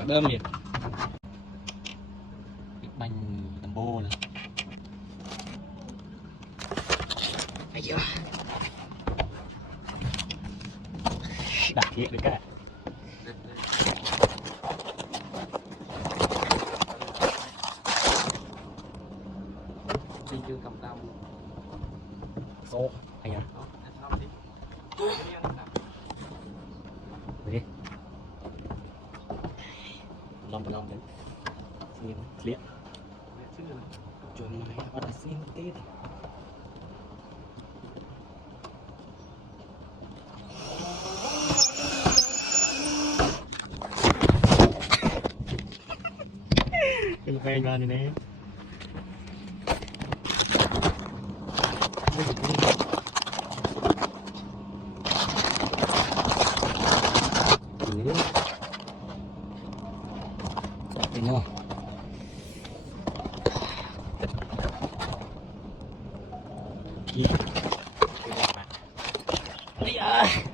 và đơm liền cái bánh tầm bô này bây giờ đặt thiệt được cái chưa cầm tao Xô, hay à? đi লম্বা লম্বা ক্লিয়ার জন্মায় আবার আসছি হতে Kailangan nila yun. เี่น้องนี่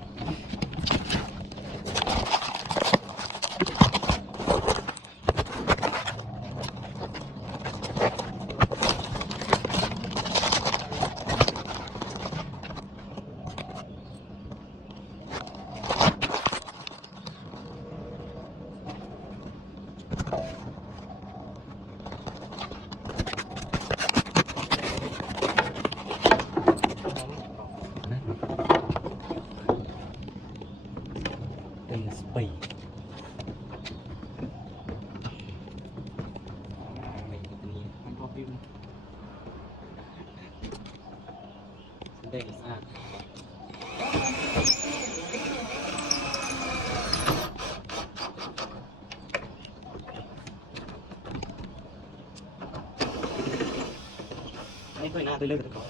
ตีสปีมันพอพิมพ์เด็กสะอาด point out they live in the car.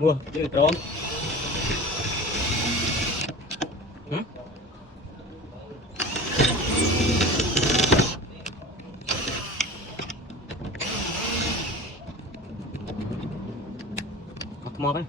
Ủa, chứ trốn Hả? Mọc mọp ấy